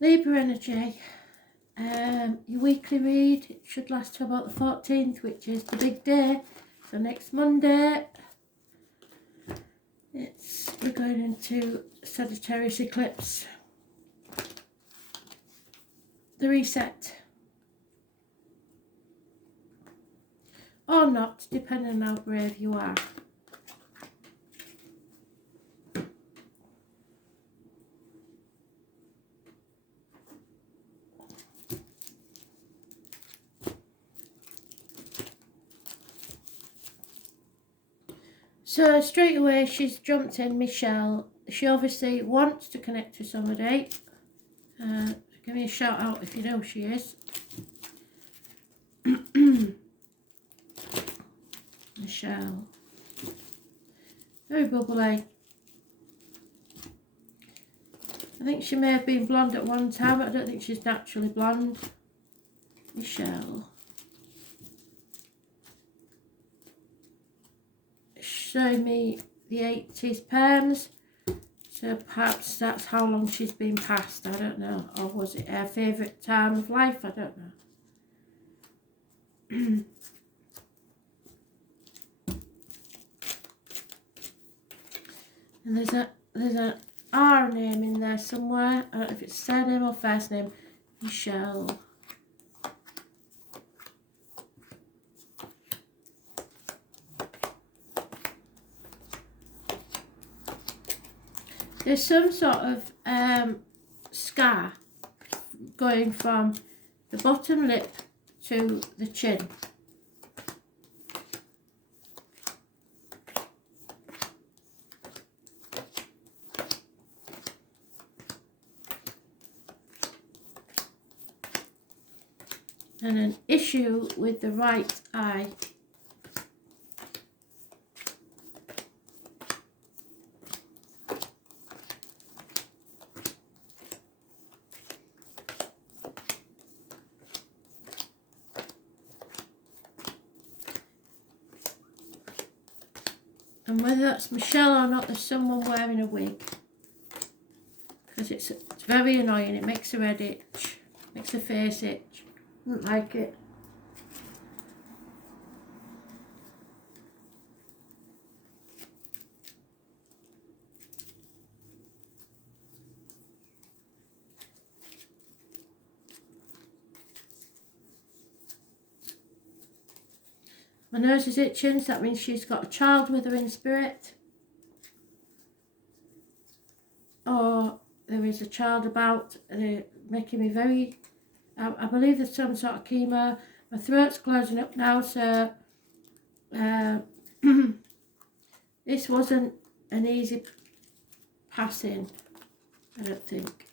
Libra energy. Your weekly read, it should last to about the 14th, which is the big day. So next Monday, we're going into Sagittarius eclipse. The reset. Or not, depending on how brave you are. So straight away she's jumped in, Michelle. She obviously wants to connect to somebody. Give me a shout out if you know who she is. Michelle. Very bubbly. I think she may have been blonde at one time, but I don't think she's naturally blonde. Michelle. Show me the 80s perms. So perhaps that's how long she's been past. I don't know. Or was it her favourite time of life? I don't know. And there's an R name in there somewhere. I don't know if it's surname or first name. Michelle. There's some sort of scar going from the bottom lip to the chin. And an issue with the right eye. And whether that's Michelle or not, there's someone wearing a wig. Because it's very annoying. It makes her head itch. Makes her face itch. I don't like it. My nose is itching, so that means she's got a child with her in spirit. Or there is a child about. They're making me very... I believe there's some sort of chemo. My throat's closing up now, so... this wasn't an easy passing, I don't think.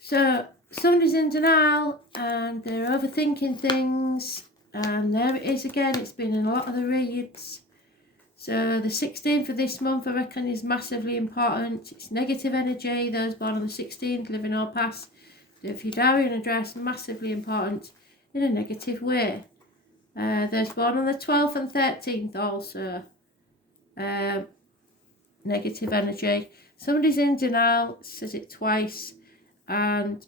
So somebody's in denial and they're overthinking things, and there it is again. It's been in a lot of the reads. So the 16th of this month, I reckon, is massively important. It's negative energy. Those born on the 16th, living or past, if your diary and address, massively important in a negative way. Those born on the 12th and 13th also, negative energy. Somebody's in denial, says it twice, and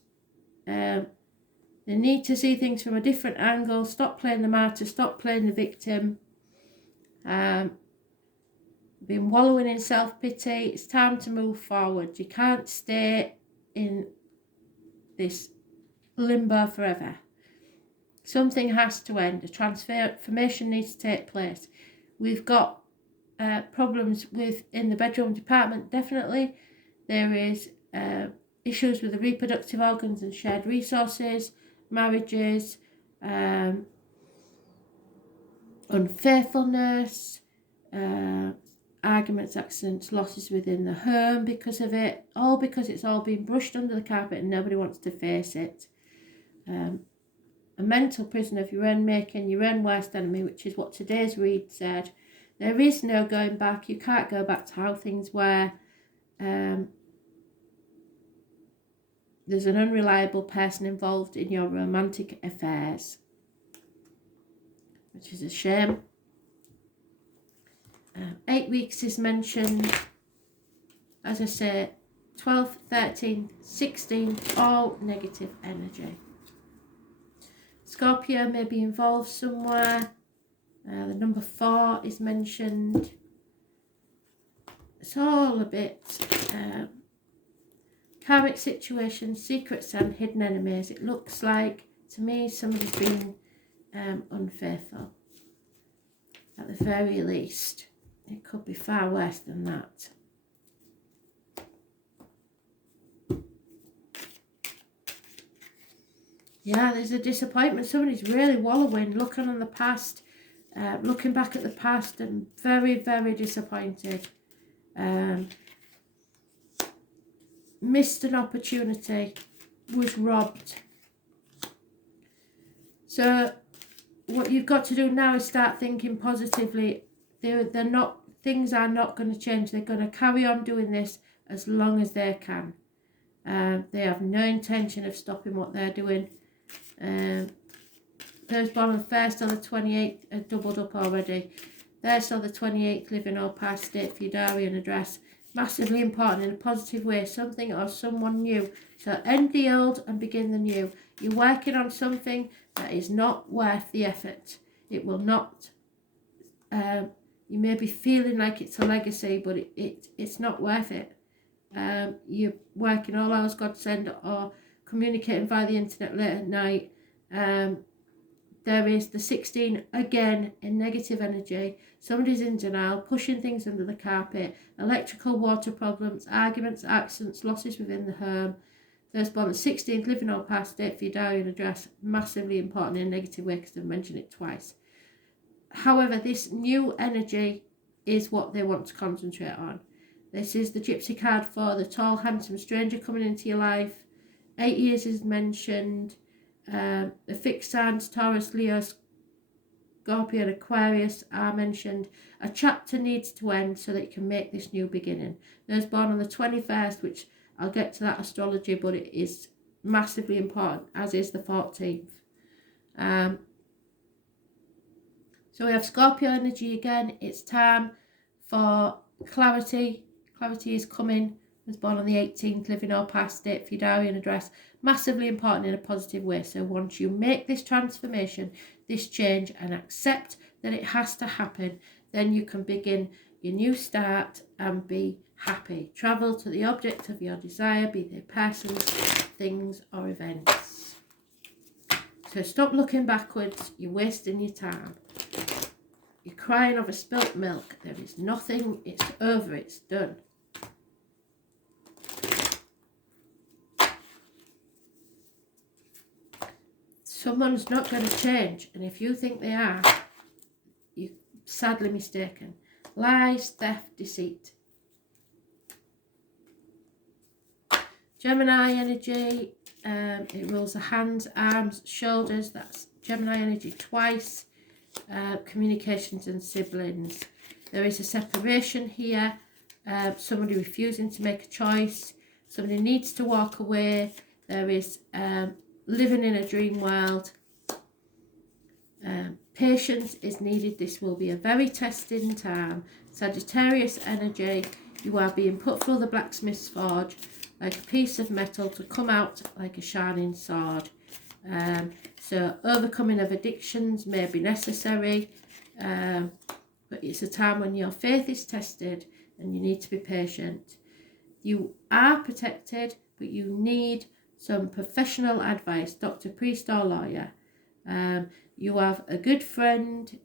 they need to see things from a different angle. Stop playing the martyr, stop playing the victim. Been wallowing in self-pity. It's time to move forward. You can't stay in this limbo forever. Something has to end. A transformation needs to take place. We've got problems in the bedroom department, definitely. There is issues with the reproductive organs and shared resources, marriages, unfaithfulness, arguments, accidents, losses within the home because of it, all because it's all been brushed under the carpet and nobody wants to face it. A mental prison of your own making, your own worst enemy, which is what today's read said. There is no going back. You can't go back to how things were. There's an unreliable person involved in your romantic affairs. which is a shame. 8 weeks is mentioned. As I say, 12th, 13th, 16th, all negative energy. Scorpio may be involved somewhere. The number 4 is mentioned. It's all a bit karmic situations, secrets and hidden enemies. It looks like, to me, somebody's been unfaithful. At the very least. It could be far worse than that. Yeah, there's a disappointment. Somebody's really wallowing, looking on the past, looking back at the past, and very, very disappointed. Missed an opportunity, was robbed. So what you've got to do now is start thinking positively. They're not, things are not going to change. They're going to carry on doing this as long as they can. They have no intention of stopping what they're doing. Those born on the 1st or the 28th are doubled up already. 1st or the 28th, living or past, date for your diary and address. Massively important in a positive way, something or someone new. So end the old and begin the new. You're working on something that is not worth the effort. It will not, you may be feeling like it's a legacy, but it's not worth it. You're working all hours God send, or communicating via the internet late at night. There is the 16 again in negative energy. Somebody's in denial, pushing things under the carpet, electrical, water problems, arguments, accidents, losses within the home. Those born the 16th, living or past, date for your diary and address. Massively important in a negative way because they've mentioned it twice. However, this new energy is what they want to concentrate on. This is the Gypsy card for the tall, handsome stranger coming into your life. 8 years is mentioned. The fixed signs, Taurus, Leo, Scorpio and Aquarius are mentioned. A chapter needs to end so that you can make this new beginning. Those born on the 21st, which I'll get to that astrology, but it is massively important, as is the 14th. So we have Scorpio energy again. It's time for clarity. Clarity is coming. Was born on the 18th, living or past, date for your diary and address. Massively important in a positive way. So once you make this transformation, this change, and accept that it has to happen, then you can begin your new start and be happy. Travel to the object of your desire, be they persons, things or events. So stop looking backwards. You're wasting your time. You're crying over spilt milk. There is nothing. It's over. It's done. Someone's not going to change, and if you think they are, you're sadly mistaken. Lies, theft, deceit. Gemini energy, it rules the hands, arms, shoulders. That's Gemini energy twice. Communications and siblings. There is a separation here. Somebody refusing to make a choice. Somebody needs to walk away. There is living in a dream world. Patience is needed. This will be a very testing time. Sagittarius energy, you are being put through the blacksmith's forge like a piece of metal to come out like a shining sword. So overcoming of addictions may be necessary, but it's a time when your faith is tested and you need to be patient. You are protected, but you need some professional advice, doctor, priest or lawyer. You have a good friend,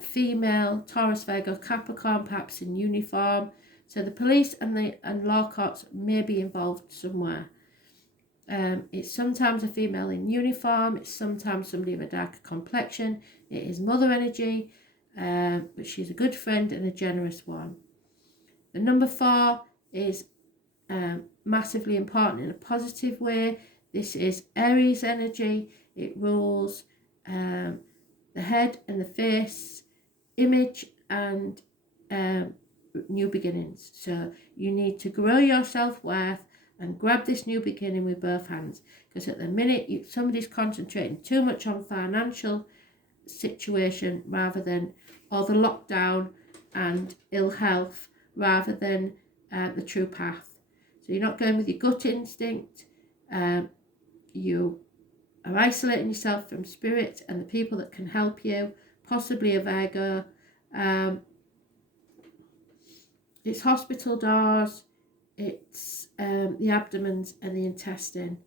female, Taurus, Virgo, Capricorn, perhaps in uniform. So the police and law courts may be involved somewhere. It's sometimes a female in uniform. It's sometimes somebody of a darker complexion. It is mother energy, but she's a good friend and a generous one. The number 4 is massively important in a positive way. This is Aries energy. It rules the head and the face, image and new beginnings. So you need to grow your self-worth and grab this new beginning with both hands, because at the minute somebody's concentrating too much on financial situation rather than, or the lockdown and ill health rather than the true path. So you're not going with your gut instinct. You are isolating yourself from spirit and the people that can help you, possibly a Virgo. It's hospital doors, it's the abdomens and the intestine,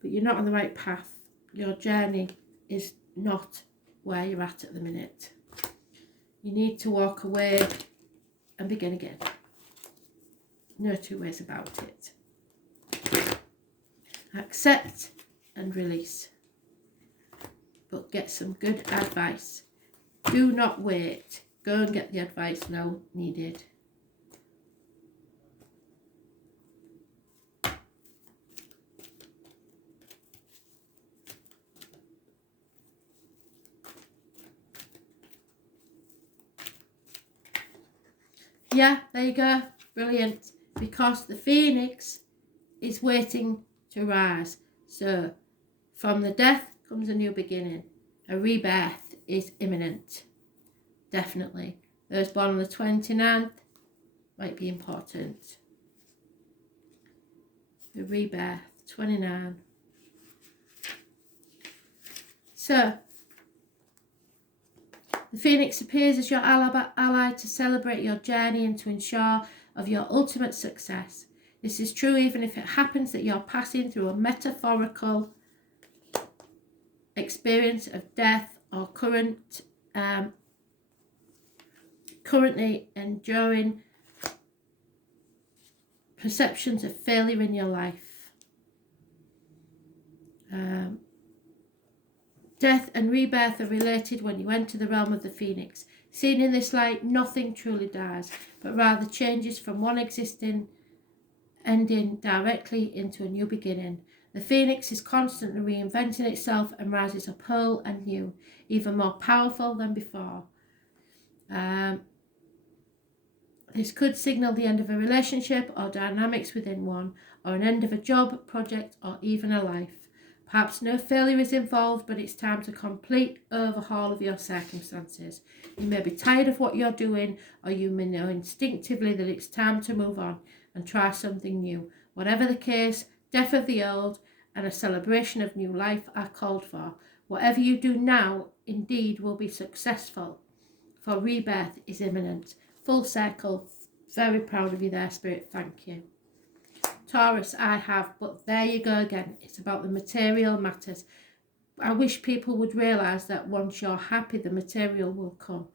but you're not on the right path. Your journey is not where you're at the minute. You need to walk away and begin again. No two ways about it. Accept and release. But get some good advice. Do not wait. Go and get the advice now needed. Yeah, there you go. Brilliant. Because the phoenix is waiting to rise. So from the death comes a new beginning. A rebirth is imminent. Definitely. Those born on the 29th might be important. The rebirth, 29. So the phoenix appears as your ally to celebrate your journey and to ensure of your ultimate success. This is true even if it happens that you're passing through a metaphorical experience of death or currently enduring perceptions of failure in your life. Death and rebirth are related when you enter the realm of the phoenix. Seen in this light, nothing truly dies, but rather changes from one existing ending directly into a new beginning. The phoenix is constantly reinventing itself and rises up whole and new, even more powerful than before. This could signal the end of a relationship or dynamics within one, or an end of a job, project, or even a life. Perhaps no failure is involved, but it's time to complete overhaul of your circumstances. You may be tired of what you're doing, or you may know instinctively that it's time to move on and try something new. Whatever the case, death of the old and a celebration of new life are called for. Whatever you do now, indeed, will be successful, for rebirth is imminent. Full circle. Very proud of you there, Spirit. Thank you. Taurus, I have, but there you go again. It's about the material matters. I wish people would realise that once you're happy, the material will come.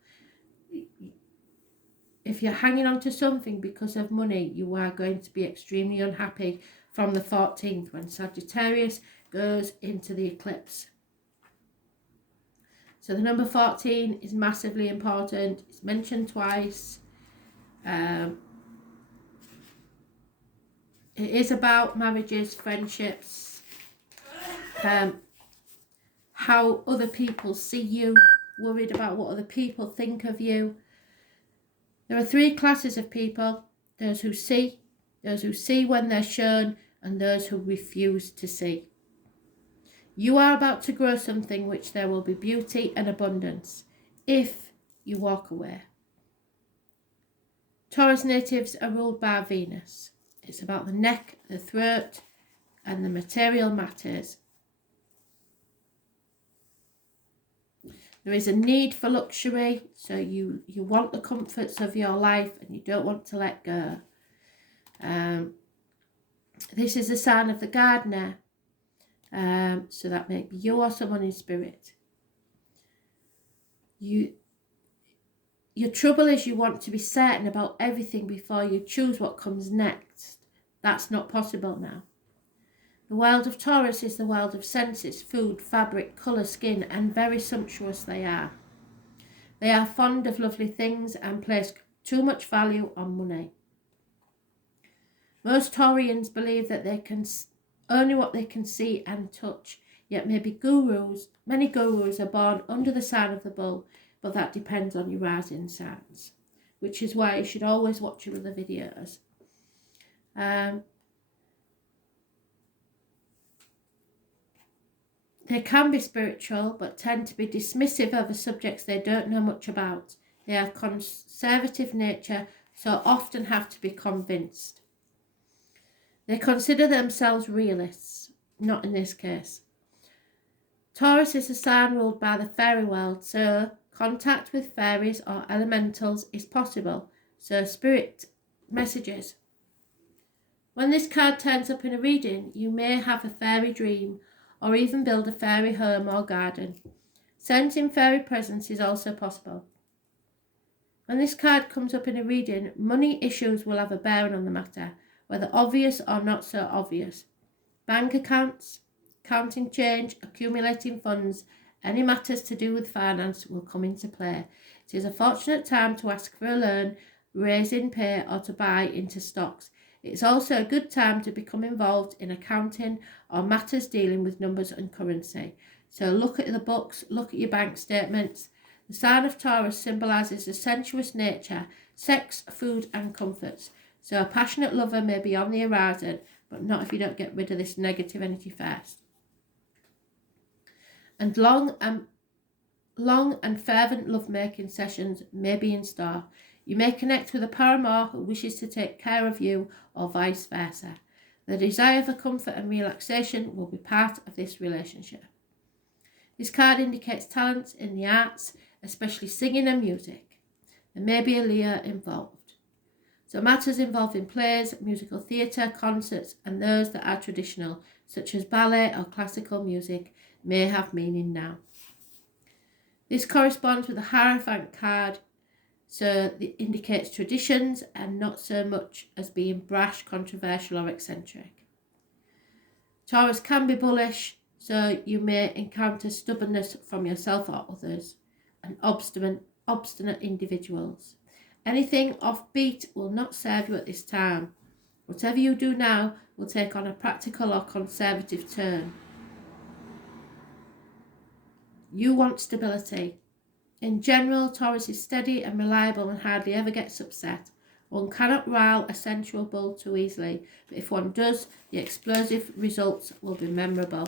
If you're hanging on to something because of money, you are going to be extremely unhappy from the 14th when Sagittarius goes into the eclipse. So the number 14 is massively important. It's mentioned twice. It is about marriages, friendships, how other people see you, worried about what other people think of you. There are three classes of people: those who see when they're shown, and those who refuse to see. You are about to grow something which there will be beauty and abundance if you walk away. Taurus natives are ruled by Venus. It's about the neck, the throat, and the material matters. There is a need for luxury, so you want the comforts of your life and you don't want to let go. This is a sign of the gardener, so that may be you or someone in spirit. Your trouble is you want to be certain about everything before you choose what comes next. That's not possible now. The world of Taurus is the world of senses, food, fabric, colour, skin, and very sumptuous they are. They are fond of lovely things and place too much value on money. Most Taurians believe that they can only what they can see and touch, yet many gurus are born under the sign of the bull, but that depends on your rising signs, which is why you should always watch your other videos. They can be spiritual, but tend to be dismissive over subjects they don't know much about. They are conservative nature, so often have to be convinced. They consider themselves realists, not in this case. Taurus is a sign ruled by the fairy world, so contact with fairies or elementals is possible, so spirit messages. When this card turns up in a reading, you may have a fairy dream or even build a fairy home or garden. Sensing fairy presence is also possible. When this card comes up in a reading, money issues will have a bearing on the matter, whether obvious or not so obvious. Bank accounts, counting change, accumulating funds, any matters to do with finance will come into play. It is a fortunate time to ask for a loan, raise in pay, or to buy into stocks. It is also a good time to become involved in accounting or matters dealing with numbers and currency. So look at the books, look at your bank statements. The sign of Taurus symbolises a sensuous nature, sex, food and comforts. So a passionate lover may be on the horizon, but not if you don't get rid of this negative energy first. And long and fervent lovemaking sessions may be in store. You may connect with a paramour who wishes to take care of you, or vice versa. The desire for comfort and relaxation will be part of this relationship. This card indicates talents in the arts, especially singing and music. There may be a Leo involved. So matters involving plays, musical theatre, concerts, and those that are traditional, such as ballet or classical music, may have meaning now. This corresponds with the Hierophant card, so it indicates traditions and not so much as being brash, controversial or eccentric. Taurus can be bullish, so you may encounter stubbornness from yourself or others, and obstinate individuals. Anything offbeat will not serve you at this time. Whatever you do now will take on a practical or conservative turn. You want stability. In general, Taurus is steady and reliable and hardly ever gets upset. One cannot rile a sensual bull too easily, but if one does, the explosive results will be memorable.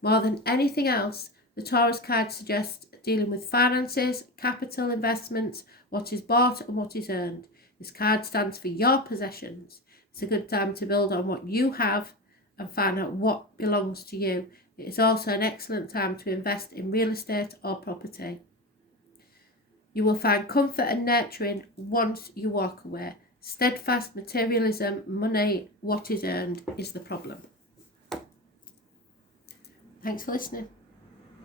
More than anything else, the Taurus card suggests dealing with finances, capital investments, what is bought and what is earned. This card stands for your possessions. It's a good time to build on what you have and find out what belongs to you. It is also an excellent time to invest in real estate or property. You will find comfort and nurturing once you walk away. Steadfast materialism, money, what is earned is the problem. Thanks for listening.